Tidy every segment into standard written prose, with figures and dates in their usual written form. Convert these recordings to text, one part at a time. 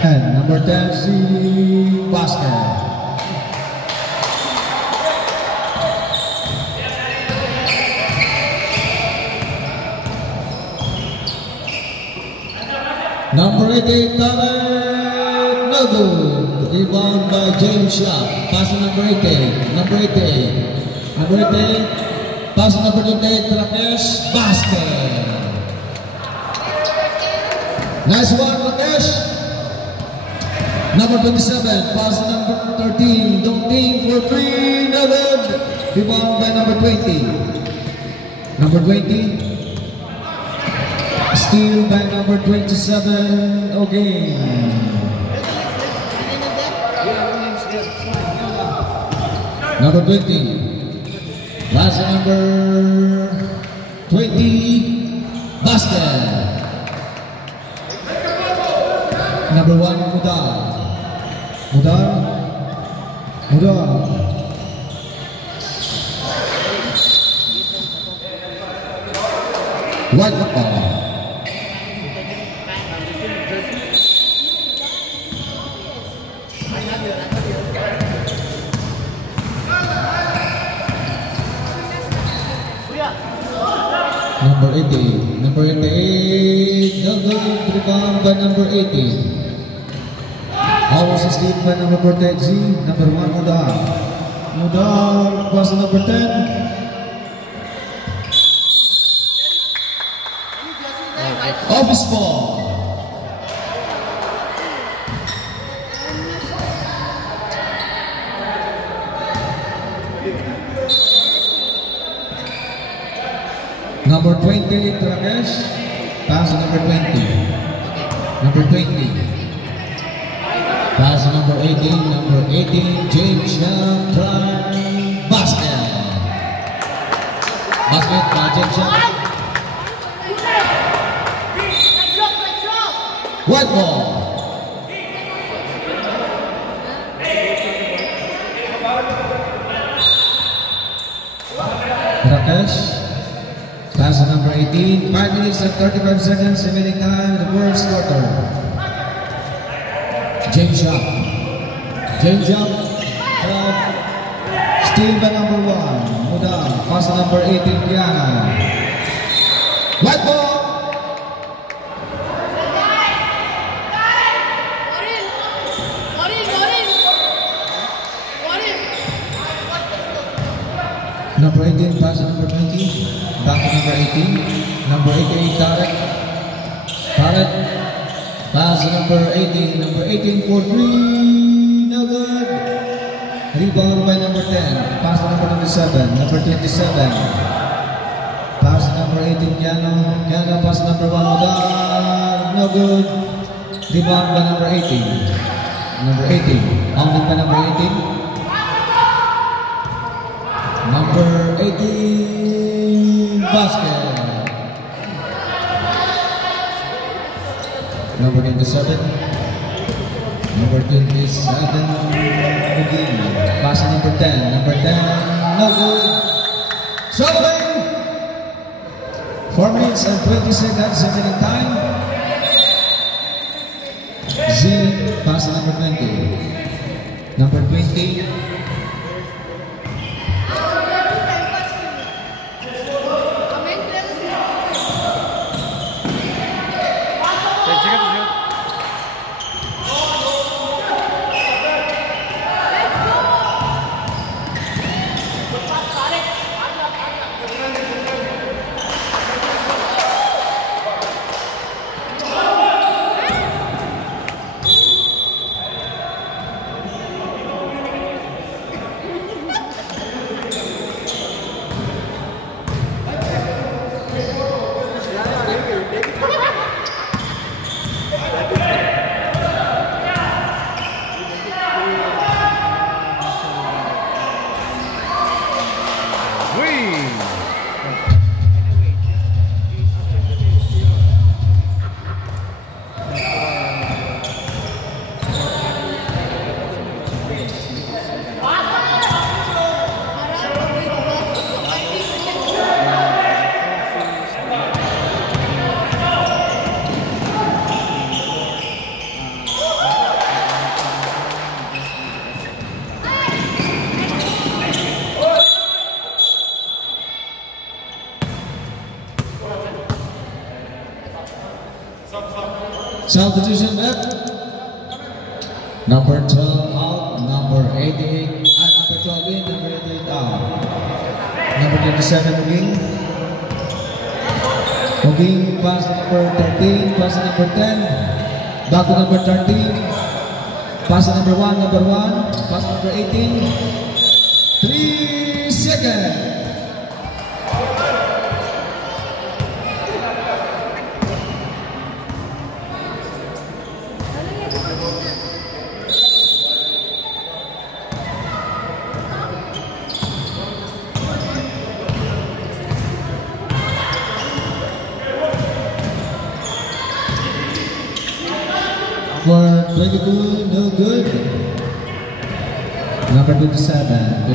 And number 10, C. Basket. Number 88, Tarek, no good. Rebound by James Shop. Pass to number 88. Number 88. Number 88. Pass to number 28, Rakesh. Basket. Nice one, Rakesh. Number 27. Pass to number 13. Dongting for 3. No good. Rebound by number 20. Number 20. Steal by number 27, okay. Number 20. Last number 20, basket. Number 1, Mudar. White ball. Number 88. Number 88. Double rebound by number 18. Almost asleep by number 14. Number 1, Mudar was number 10. Office ball. Number 20, Rakesh. Pass number 20. Number 20. Pass number 18. Number 18, James Young. Basket. Basket by James Young. White ball. Rakesh. Pass number 18, 5 minutes and 35 seconds remaining time in the first quarter. James Young. Steal by number 1, Mudar. Pass number 18, Piana. White ball. Number 18, pass number 20. Back to number 18. Number 88, Tarek. Pass number 18. Number 18 for 3. No good. Rebound by number 10. Pass number 7. Number 27. Pass number 18, Piano. Pass number 1, Mudar. No good. Rebound by number 18. Number 18. Counted by number 18. Number 18, basket. Number 27. Number 27, again. Pass number 10. Number 10, no good. Serving. 4 minutes and 20 seconds remaining time. Z, pass number 20. Number 20. Substitution back. Number 12 out, number 88, number 12 in, number 88 out. Number 27 Muging. Muging pass to number 13, pass to number 10. Back to number 13. Pass to number 1, pass to number 18. 3 seconds. Very good, no good. Number 27,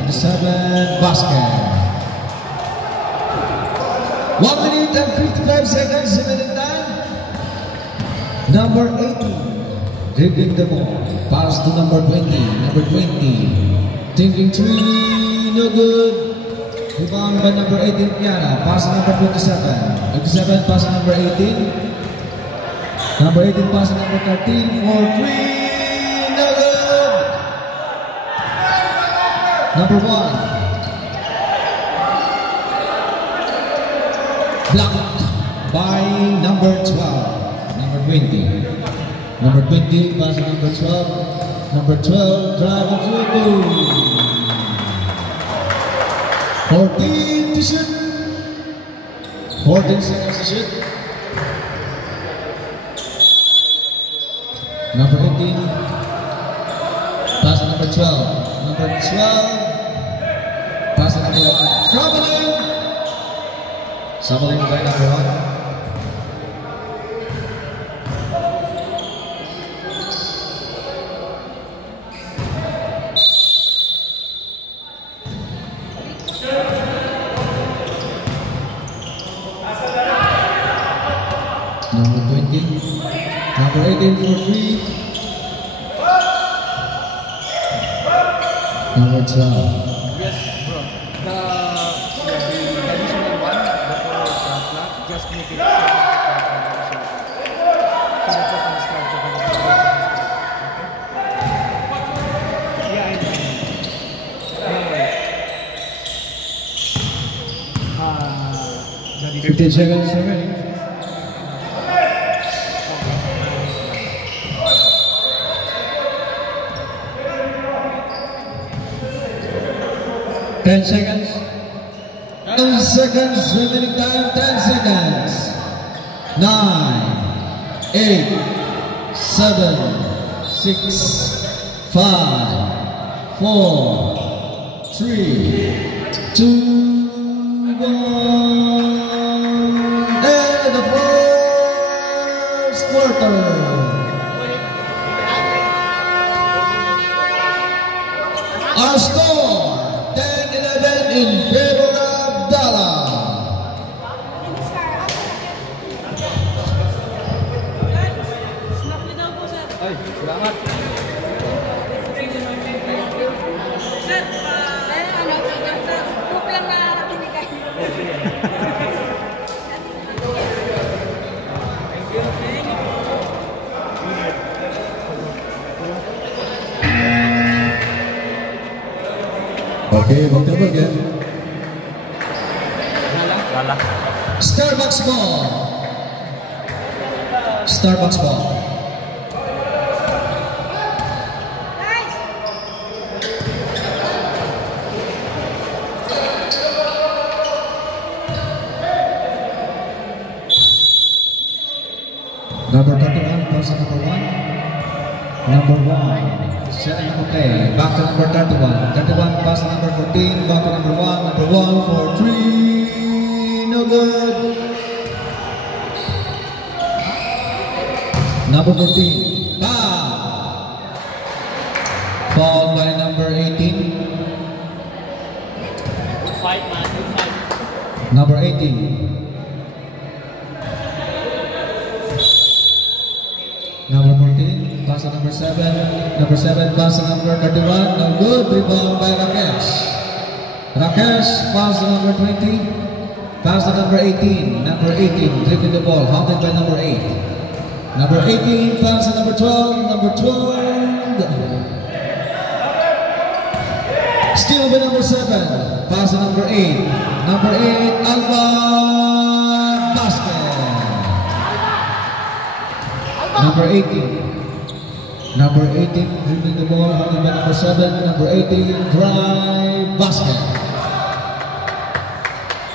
basket. 1 minute and 55 seconds remaining time. Number 18, dribbling the ball. Pass to number 20, thinking 3, no good. Rebound by number 18, Kiana. Pass to number 27, pass to number 18. Number 18 pass to number 13 for 3, no good. Number 1, blocked by number 12, number 20. Number 20 pass to number 12. Number 12 drive and dribble. 14 to shoot. 14 seconds to shoot. Number 18, pass to number 12. Number 12, pass to number 1. Traveling by number 1. Number 20, number 18 for 3. Number 12. Yes, bro. The additional one, the flat, just make it. So that's what I'm starting. Yeah, I know. 15 seconds remaining. 10 seconds. 10 seconds remaining time. 10 seconds. 9, 8, 7, 6, 5, 4, 3, 2, 1. And the first quarter. Our score 10-11 in favor of Dala. Ay, salamat. Sir, group lang na binigay. Okay, magtabag yan. Lala. Starbucks ball. Starbucks ball. Number 31, person number 1. Number 1. Setting up play. Back to number 31. 31 pass to number 14. Back to number 1. Number 1 for 3. No good. Number 14. Foul. Foul by number 18. Good fight, man. Good fight. Number 18. Number 14, pass to number 7. Number 7, pass to number 31. No good. Rebound by Rakesh. Rakesh, pass to number 20. Pass to number 18. Number 18, dribbling the ball. Haunted by number 8. Number 18, pass to number 12. Number 12. Steal by number 7. Pass to number 8. Number 8, Alba Basket. Number 18. Number 18, dribbling the ball, handled by number 7. Number 18, drive basket.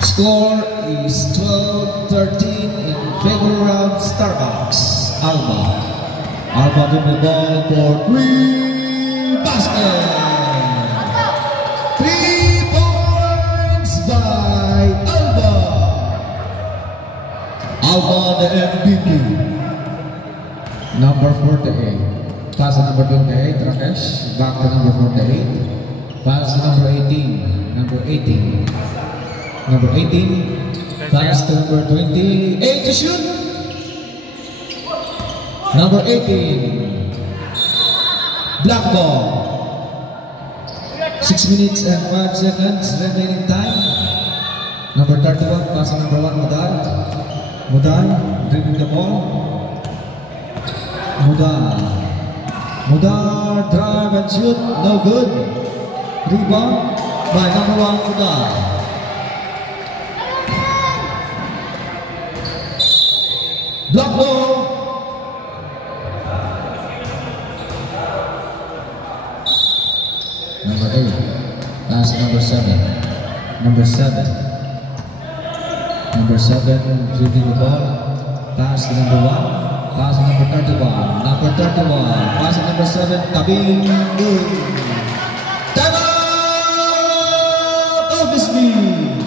Score is 12-13 in favor of Starbucks. Alba dribbling the ball for 3 basket. 3 points by Alba. Alba the MVP. Number 48. Pass to number 28, Rakesh. Back to number 48. Pass to number 18. Number 18. Number 18. Pass to number 28 to shoot. Number 18. Black ball. 6 minutes and 5 seconds remaining time. Number 31. Pass to number 1, Mudar. Mudar dribbling the ball. Mudar drive and shoot, no good. Rebound by number 1, Mudar. Block ball. Number 8, pass number 7. Number 7. Number 7, dribbling the ball. Pass to number 1. Pass to number 31. Number 31. Pass to number 7. Tabing. Good. Time out of the speed.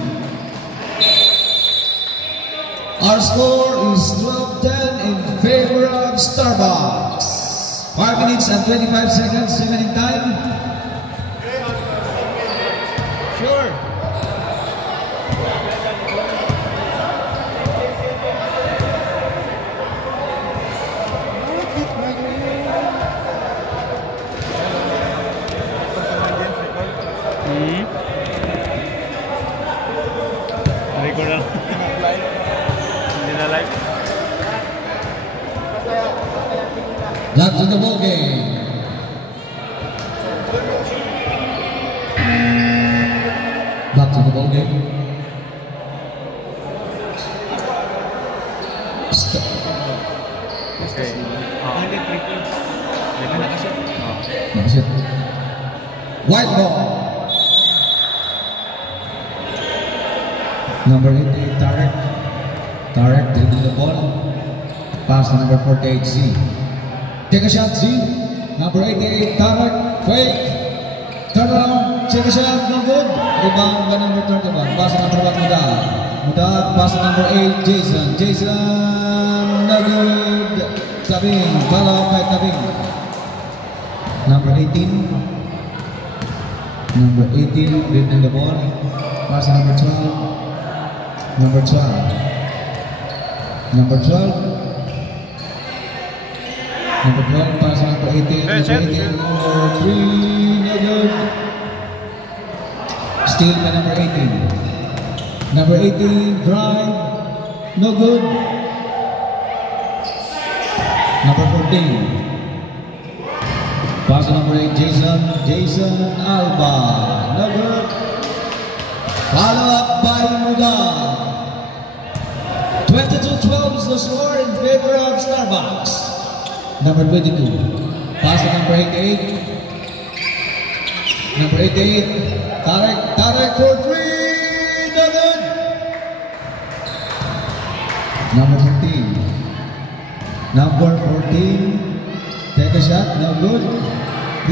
Our score is 12-10 in favor of Starbucks. 5 minutes and 25 seconds remaining time. Sure. Record lang. Hindi na live. Back to the ball game. Back to the ball game. Stop. Okay. Hindi, 3 points. Hindi na nakashoot. Nakashoot. White ball. Number 88, Tarek. Tarek dribbling the ball. Pass to number 48, Z. Take a shot, Z. Number 88, Tarek. Fake. Turn around. Take a shot. No good. Rebound by number 31. Pass to number 1, Mudar. Mudar. Pass to number 8, Jason. Jason. No good. Tabing. Follow by Tabing. Number 18. Number 18, dribbling the ball. Pass to number 12. Number 12. Number 12. Number 12, pass to number 18. Number 18, number 3, no good. Steal by number 18. Number 18, drive, no good. Number 14. Pass to number 8, Jason. Jason Alba, no good. Follow up by Mudar. 22-12 is the score in favor of Starbucks. Number 22. Pass to number 88. Number 88. Tarek. Tarek for 3. No good. Number 15. Number 14. Take a shot. No good.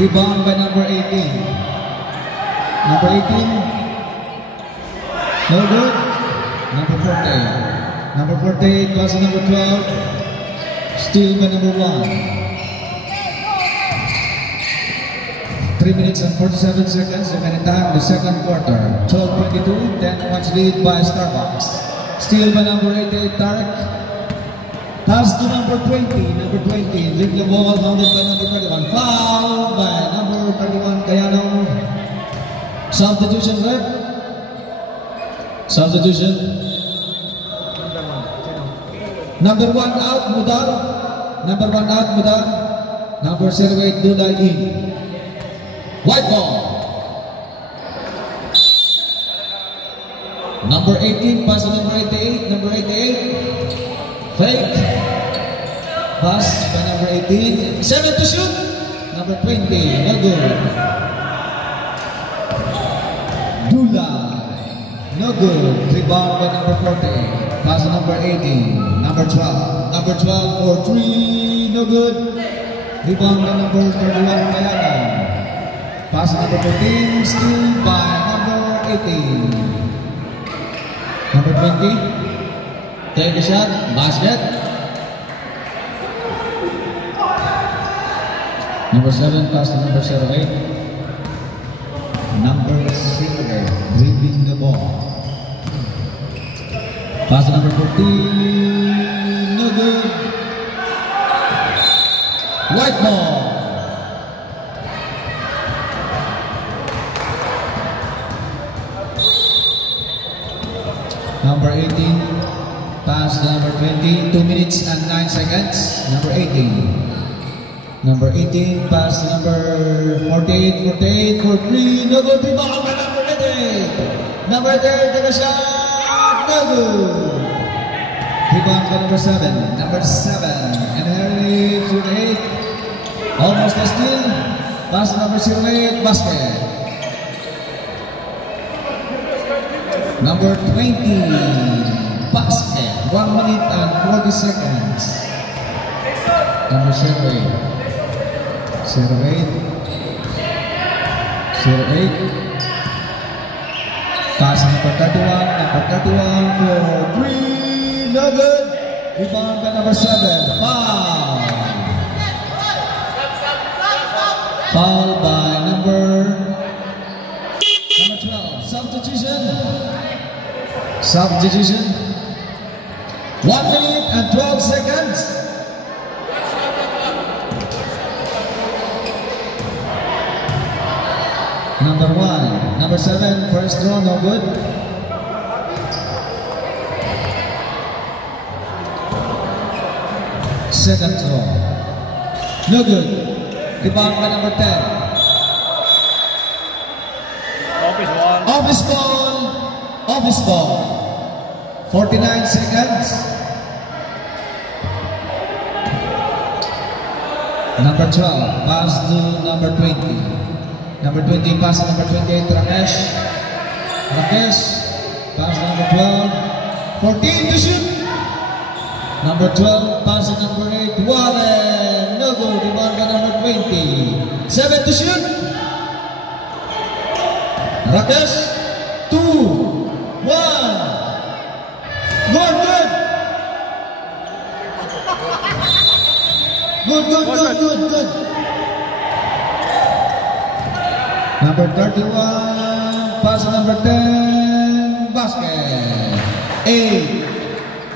Rebound by number 18. Number 18. No good. Number 48. Number 48, pass to number 12. Steal by number 1. 3 minutes and 47 seconds remaining time in the second quarter. 12-22, 10 points lead by Starbucks. Steal by number 88, Tarek. Pass to number 20. Number 20, dribble the ball, handled by number 31. Foul by number 31, Cayano. Substitution, rep. Substitution. Number 1 out, Mudar. Number 1 out, Mudan. Number 08, Dulay in. White ball. Number 18, pass to number 88. Number 88. Fake. Pass by number 18. 7 to shoot. Number 20. No good. Dulay. No good. Rebound by number 40. Pass to number 18. Number 12. Number 12 for 3. No good. Rebound by number 31. Mayana. Pass to number 14. Steal by number 18. Number 20. Take a shot. Basket. Number 7 pass to number 08. Number 6 dribbling the ball. Pass to number 14. No good. White ball. Number 18 pass to number 20. 2 minutes and 9 seconds. Number 18. Number 18, pass to number 48, 48 for 3, no good, rebound by number 88. Number 8, take a shot, no good. Rebound by number 7, and Harry to 8, almost a steal, pass to number 08, basket. Number 20, basket, 1 minute and 40 seconds. Number 08. 08 pass number 31 for 3, no good. Rebound by number 7. Foul by number 12. Substitution 1 minute and 12 seconds. Number 1, number 7, first throw, no good. Second throw, no good. Rebound by number 10. Office ball. 49 seconds. Number 12, pass to number 20. Number 20, pass to number 28, Rakesh. Pass to number 12. 14 to shoot. Number 12, pass to number 8, Warren. No good, rebound by number 20. 7 to shoot. Rakesh, 2, 1. Good. Number 31, pass number 10, basket. 8,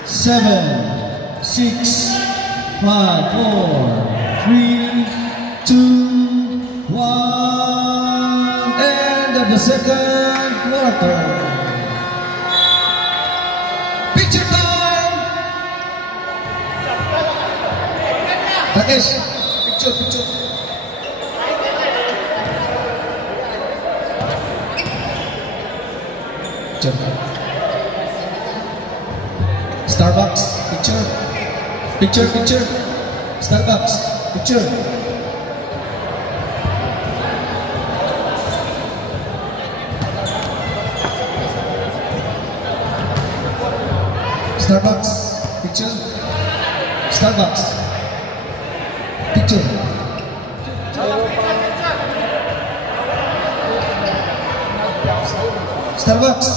7, 6, 5, 4, 3, 2, 1. End of the second quarter. Picture time. Rakesh, picture. Starbucks, picture. Starbucks, picture. Starbucks, picture. Starbucks, picture. Starbucks.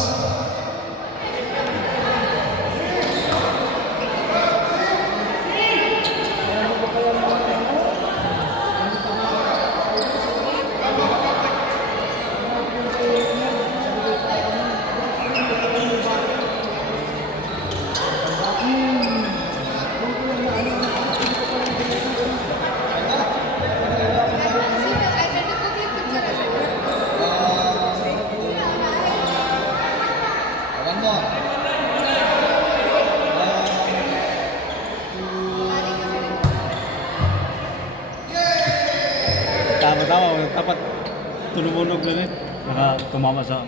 Tama, tapat tumunog na rin. Tumama sa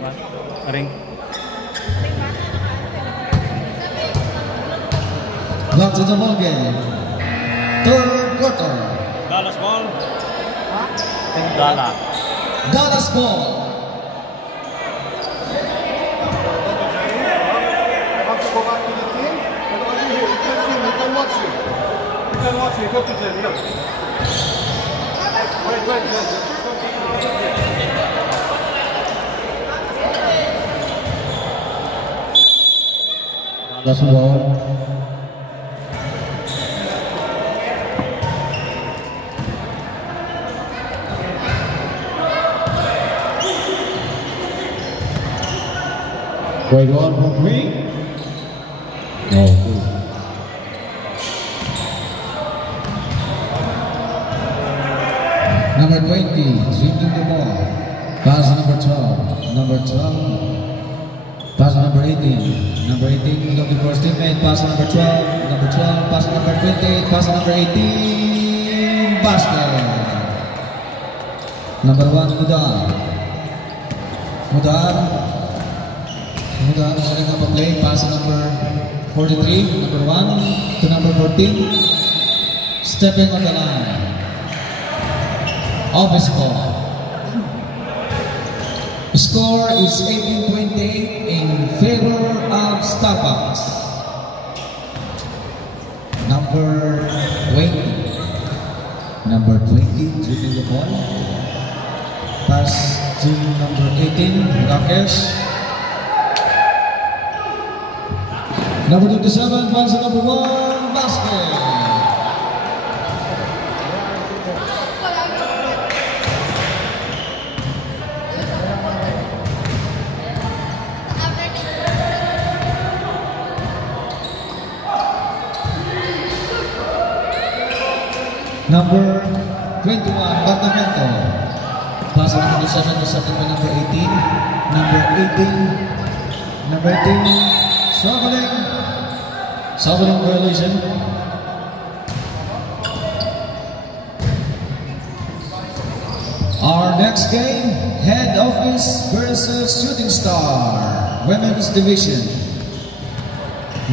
ring. Back to the ball game. Third quarter. Dallas ball. Dallas. Dallas ball. Dallas ball. Wait one for three. No. Number 20, shooting the ball. Pass number 12. Number 12. Pass number 18. Number 18 looking for his teammate. Pass number 12. Number 12. Pass number 28. Pass number 18. Basket. Number 1, Mudar. Mudar sa ring of play. Pass number 43. Number 1 to number 14. Stepping on the line. Office ball. The score is 18-28 in favor of Starbucks. Number 20. Number 20 dribbling the ball. Pass to number 18, Rakesh. Number 27, pass to number 1, basket. Number 21, Bartamento. Pass number 27 to second by number 18. Number 18, Traveling violation. Our next game, Head Office versus Shooting Star, Women's Division.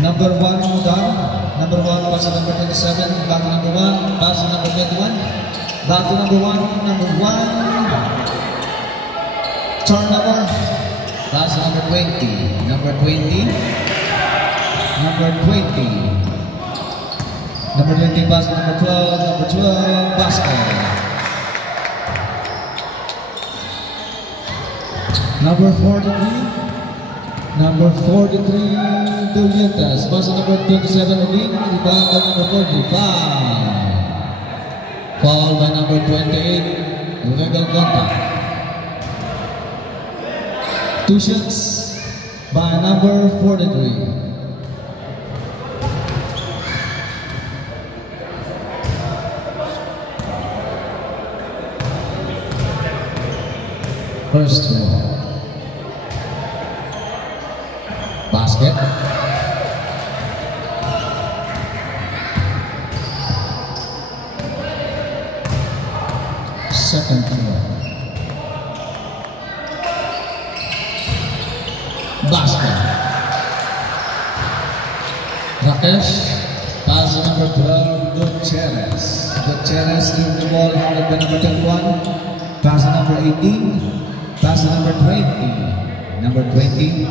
Number 1, Mudar. Number 1, pass to number 27. Back to number 1, pass to number 21. Back to number 1, turnover. Pass to number 20. Number 20. Number 20. Number 20 pass to number 12. Number 12 basket. Number 43. Number 43 Dulientas. Pass to number 27 again. Rebound by number 45. Foul by number 28. Illegal contact. 2 shots by number 43. First one. Basket. Second one. Basket. Rakesh. Pass number 12. Gutierrez. Gutierrez in the ball. Handed by number 21. Pass number 18. Pass number 20. Number 20.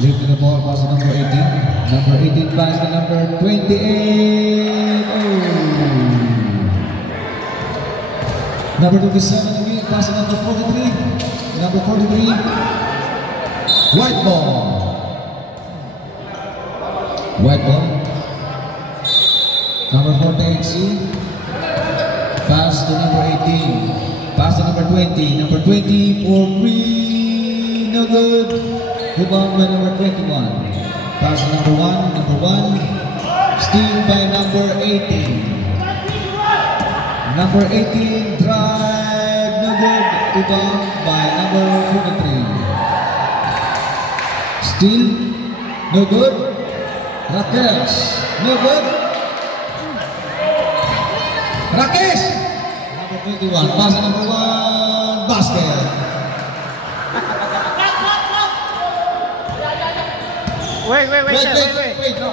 Lead the ball. Pass number 18. Number 18 pass to number 28. Oh. Number 27 again. Pass to number 43. Number 43. White ball. White ball. Number 48C. Pass to number 18. Pass to number 20. Number 20 for 3. No good. Rebound by number 21. Pass to number 1. Number 1. Steal by number 18. Number 18. Drive. No good. Rebound by number 43. Steal. No good. Rakesh. No good. Rakesh. Number 21. Pass to number 1. basket. Wait, sir, wait. No.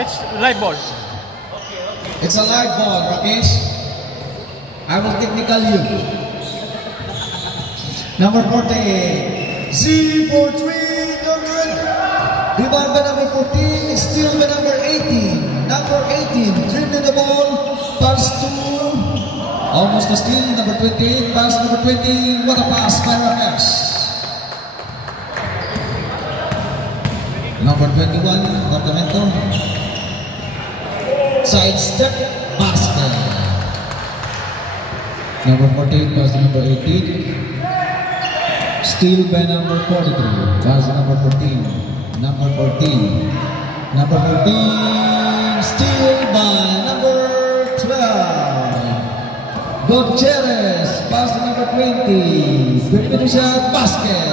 It's live ball. It's a live ball, Rakesh. I will technical you. Number 48. Z43, no good. Rebound by number 14, steal by number 18. Number 18, dribble the ball, pass to, almost a steal, number 28, pass number 20, what a pass by Rakesh. Number 21, Apartamento. Side step, basket. Number 48, pass to number 18. Steal by number 43, pass to number 14. Number 14. Number 14, steal by number 12. Gutierrez, pass to number 20. 22 shot, basket.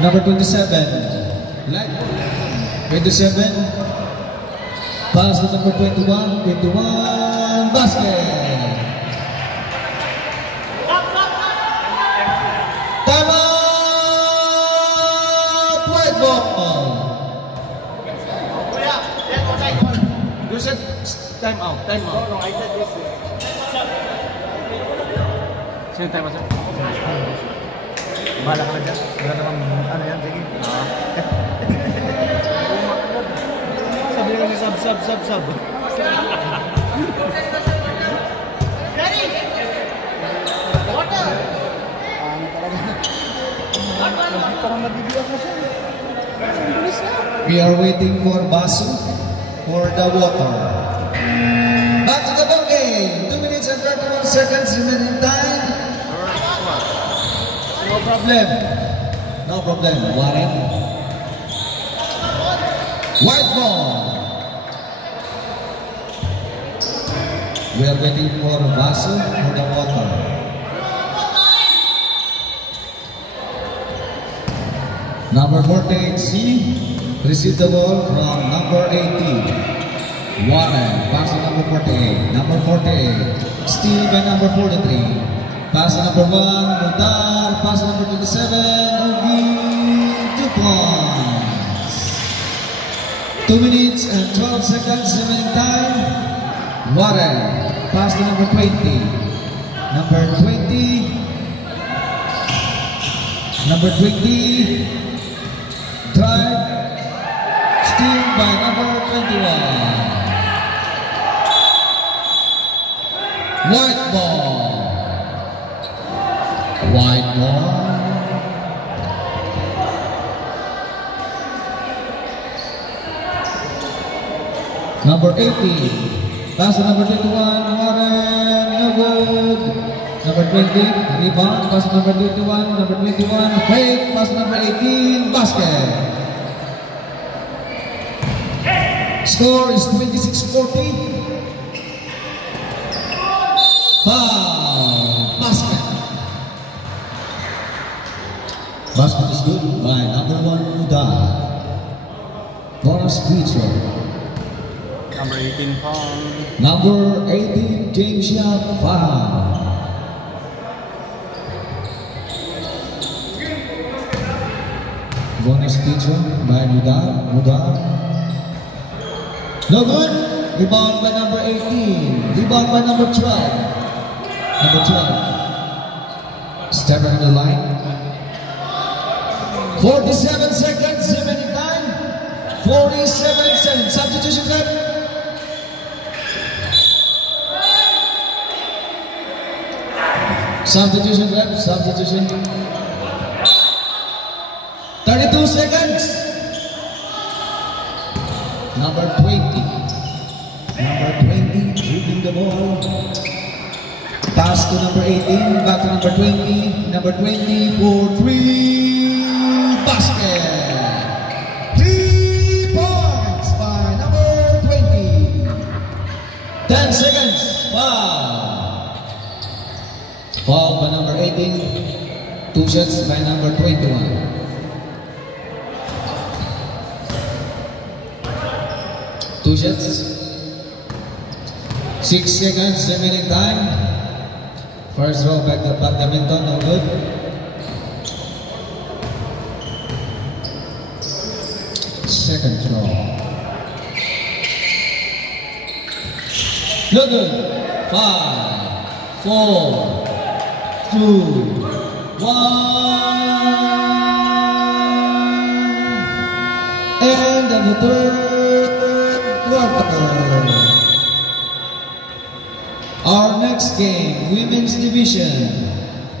Number 27. Like 27. Pass to number 21. 21. Basket. Time out. White ball. You said time out. Time out. No, I said this. Sino tayo ba, sir? Bahala ka na dyan. Wala namang ano yan, sige. Sabi nila sub. We are waiting for Basu for the water. Back to the ball game. 2 minutes and 31 seconds remaining time. No problem. No problem. Warren. White ball. We are waiting for Basu for the water. Number 48 C receive the ball from number 18. Warren. Pass to number 48. Number 48. Steal by number 43. Pass to number 1, Mutar. Pass to number 27, Ogi. 2 points. 2 minutes and 12 seconds remaining time. Warren. Pass to number 20. Number 20. Number 20. Drive. Steal by number 21. White ball. White ball. Number 18. Pass to number 21. Warren. No good. Number 20. Rebound. Pass to number 21. Number 21. Fake. Pass to number 18. Basket. Score is 26-40. Foul. Basket. Basket is good by number 1 Muda. Bonus free throw. Number 18 foul. Number 18 James Yap foul. Bonus free throw by Muda. No good. Rebound by number 18. Rebound by number 12. Number 12. Step on the line. 47 seconds remaining time. 47 seconds. Substitution rep. Substitution. 32 seconds. Number 20. Number 20 dribbling the ball. Pass to number 18. Back to number 20. Number 20 for 3. Basket. 3 points by number 20. 10 seconds. Foul. Foul by number 18. 2 shots by number 21. 2 shots. 6 seconds remaining time. First row back the badminton, no good. Second throw. No good. 5, 4, 2, 1. And the third quarter. Our next game, Women's Division.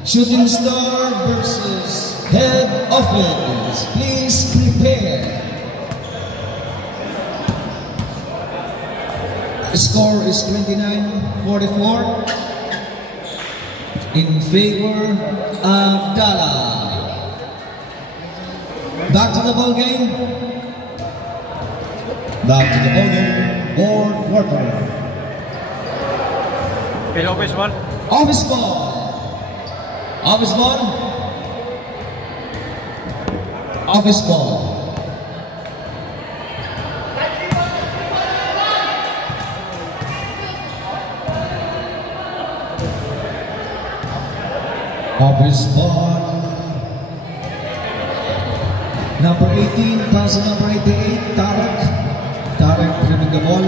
Shooting Star versus Head Office. Please prepare. The score is 29-44 in favor of Dala. Back to the ball game. Back to the ball game. Fourth quarter. Office ball. Office ball. Office ball. Office ball. Office ball. Number 18, pass to number 88, Tarek. Tarek dribbling the ball.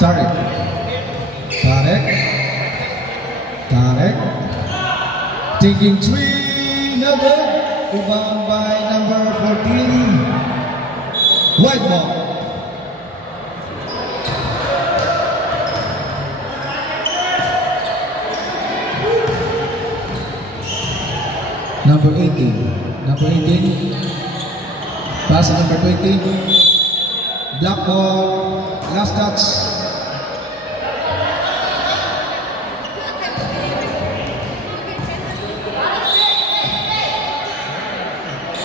Tarek. Tarek. Tarek. Taking three, no good. Rebound by number 14. White ball. Number 18. Number 18. Pass number 20. Black ball. Last touch.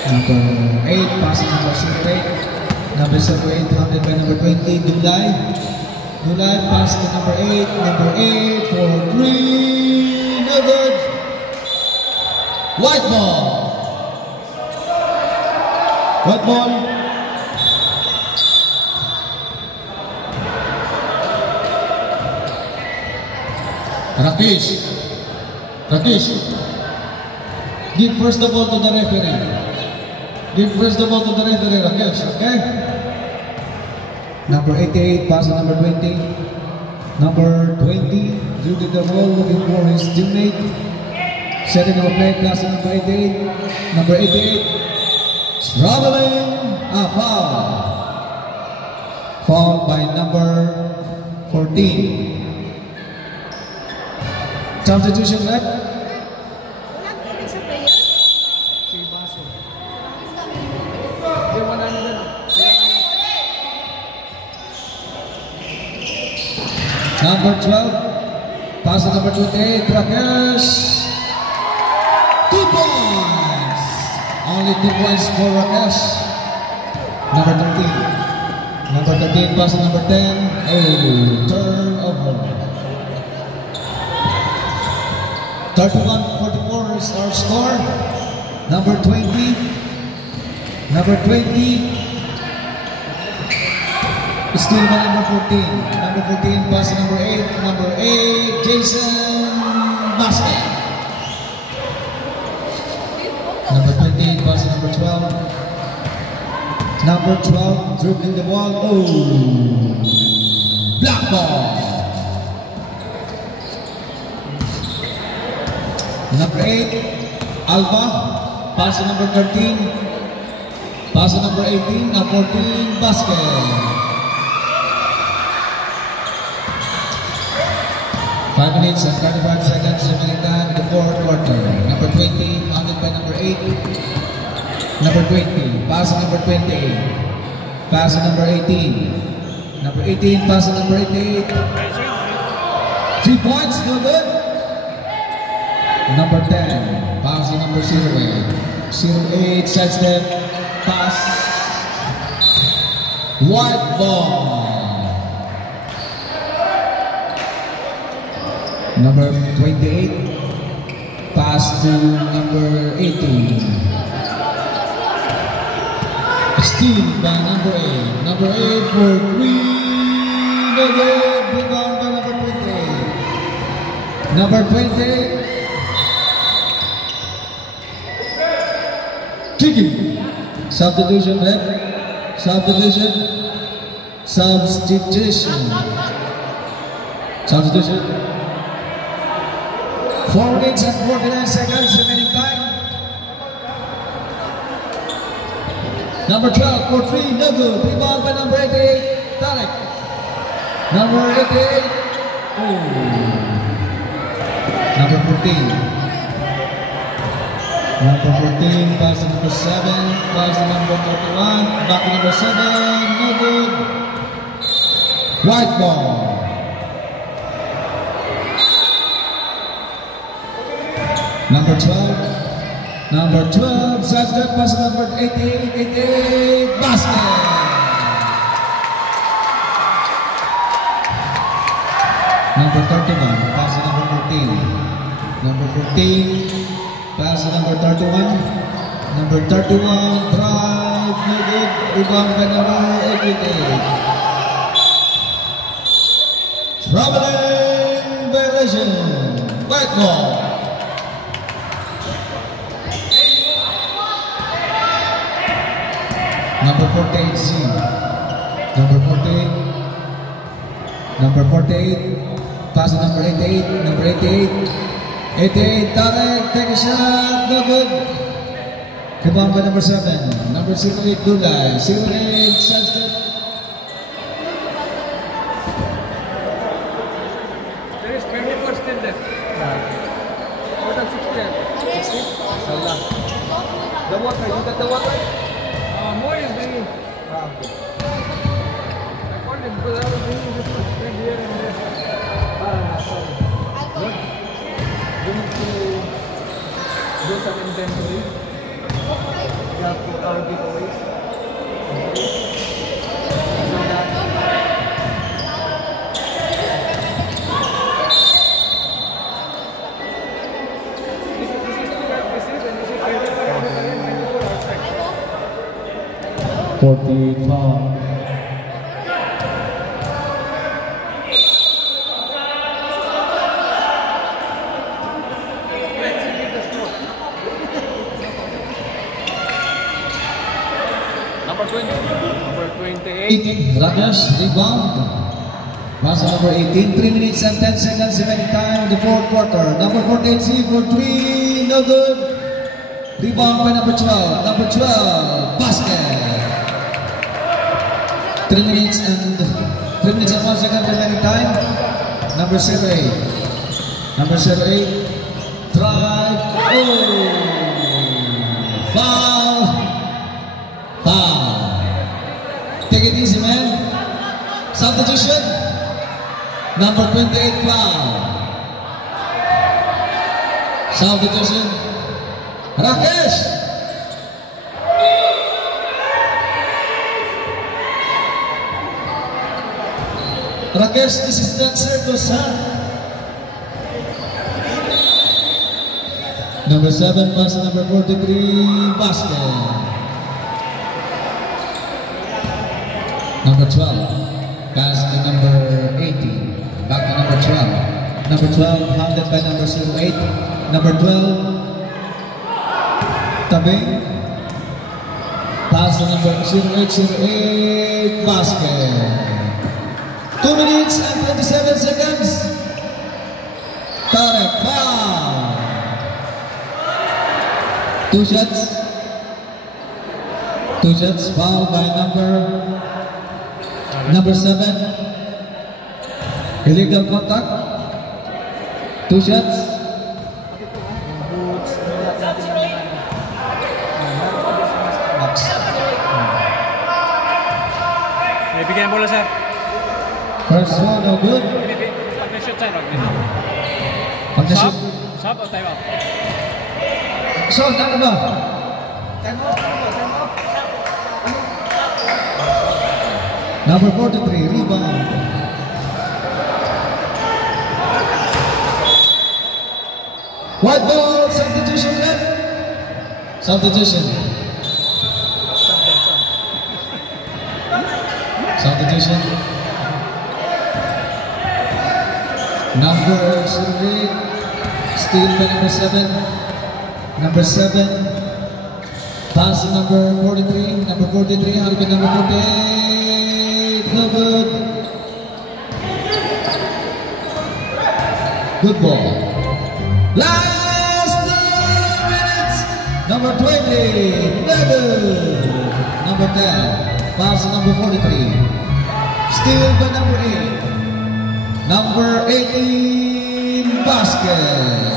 Number 8, passing number 08. Number 08, handed by number 20, Dulay. Dulay, pass to number 8. Number 8 for 3. No good. White ball. White ball. Rakesh. Rakesh. Give first the ball to the referee. Give first the ball to the referee, Rakesh, okay? Number 88, pass to number 20. Number 20, dribbling the ball, looking for his teammate. Setting up a play, pass to number 88. Number 88, traveling, a foul. Foul by number 14. Substitution left. Walang tubig sa player? Si Baso. Hindi, wala na lang. Number 12, pass to number 28, Rakesh. 2 points. Only 2 points for Rakesh. Number 13. Number 13, pass to number 10. Oh, turnover. 31-44 is our score. Number 20. Number 20. Still by number 14. Number 14, pass to number 8. Number 8, Jason Basket. Number 28, pass to number 12. Number 12, dribbling the ball. Oh, black ball. Number 8, Alba. Pass to number 13. Pass to number 18. Number 14, Basket. 5 minutes and 35 seconds remaining time in the fourth quarter. Number 20, handed by number 8. Number 20, pass to number 28. Pass to number 18. Number 18, pass to number 88. 3 points, no good. Number 10, pass to number 08. 08, sidestep, pass. White ball. Number 28, pass to number 18. Steal by number 8. Number 8 for 3. No good. Rebound by number 28. Number 20. Kicking. Substitution, rep. Substitution. Substitution. Substitution. 4 minutes and 49 seconds remaining time. Number 12, for 3, no good. Rebound by number 88, Tarek. Number 88. Number 14. Number 14, pass to number 7, pass to number 31, back to number 7, no good. White ball. Number 12. Number 12, side step pass to number 88, basket. Number 31, pass to number 14. Number 14, pass to number 31. Number 31, drive, no good. Rebound by number 88. Traveling violation, white ball. Number 48, C. Number 48. Number 48. Pass to number 88. Number 88. 88, Tarek, take a shot. No good. Rebound by number 7. Number 08, Dulay. 08, Sanskrit. There is 24 still left. More than 16. Salah. The water, you got the water? More is bringing. Okay. I called him because I was bringing this much friend here and there. Sorry. What? You need to do some inventory. You have to our giveaways. So that this is and this is 24 outside. 14 foul. Number 20. Number 28. Rakesh, rebound. Pass to number 18, 3 minutes and 10 seconds remaining time in the fourth quarter. Number 14, C for 3, no good. Rebound by number 12. Number 12, basket. 3 minutes and 1 second remaining time. Number 78. Number 78. Drive. Oh! Foul. Foul. Take it easy, man. Substitution. Number 28 foul. Substitution. Rakesh. Rakesh, this is not circus, huh? Number 7, pass to number 43, basket. Number 12, pass to number 18, back to number 12. Number 12, handed by number 08. Number 12, Tabing. Pass to number 08, basket. 2 minutes and 27 seconds. Tarek, foul. 2 shots. 2 shots, foul by number 7. Illegal contact. 2 shots. Max. May bigyan bola, sir. First one, no good. Pag na-shoot, sir. Pag na shoot. Sub o time out? So, ano ba? Number 43, rebound. White ball, substitution left. Substitution. Substitution. Number 8, steal by number 7. Number 7, pass to number 43. Number 43, how to number 48. No good. Good ball. Last 2 minutes. Number 20, no good. Number 10, pass to number 43. Steal by number 8. Number 18, basket.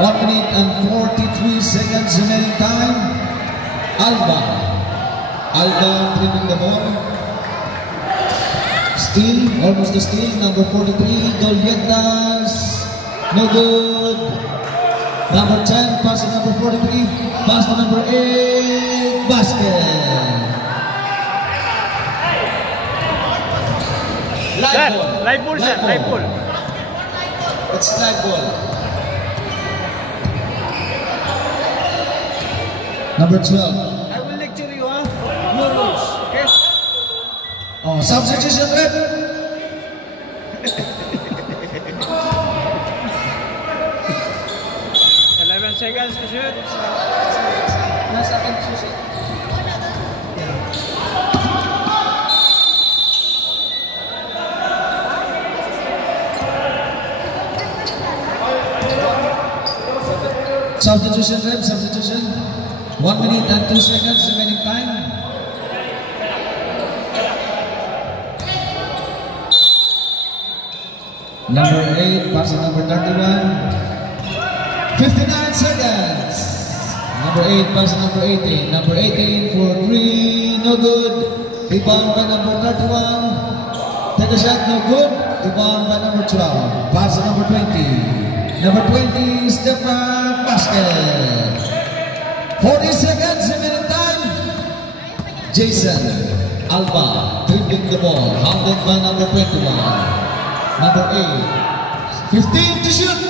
1 minute and 43 seconds remaining time. Alba tripping the ball. Steal, almost a steal. Number 43, Dolietas. No good. Number 10, pass to number 43. Pass to number 8, basket. Live ball, sir. Live ball. It's live ball. Number 12. I will lecture you, huh? Your rules, okay? Oh, substitution rep. Seconds to shoot. Nasa akin susi. Substitution rep, substitution. 1 minute and 2 seconds remaining time. Number 8, pass to number 31. 59 seconds. Number 8, pass to number 18. Number 18 for 3, no good. Rebound by number 31. Take a shot, no good. Rebound by number 12. Pass to number 20. Number 20, step back, basket. 40 seconds remaining time. Jason Alba dribbling the ball, handled by number 21. Number 8, 15 to shoot.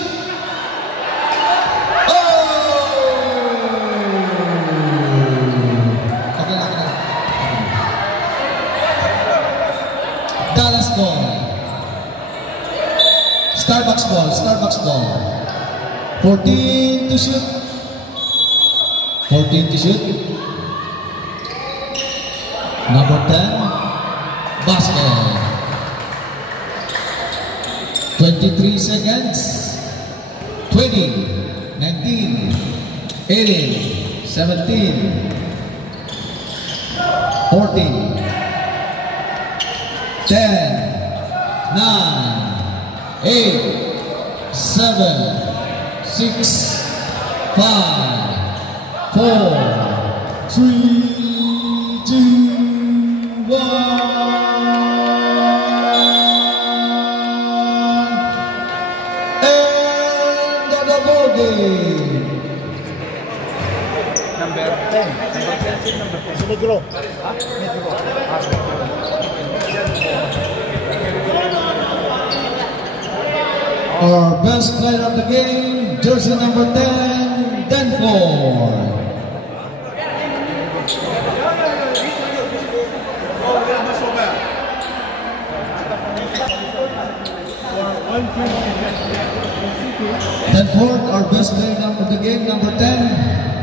Dallas ball. Starbucks ball. 14 to shoot. 14 to shoot. Number 10, basket. 23 seconds. 20, 19, 18, 17, 14, 10, 9, 8, 7, 6, 5, 4, 3, 2, 1. And the ball game. Number 10. Number 10. Negro. Our best player of the game, jersey number 10, Denford. Denford, our best player of the game, number 10.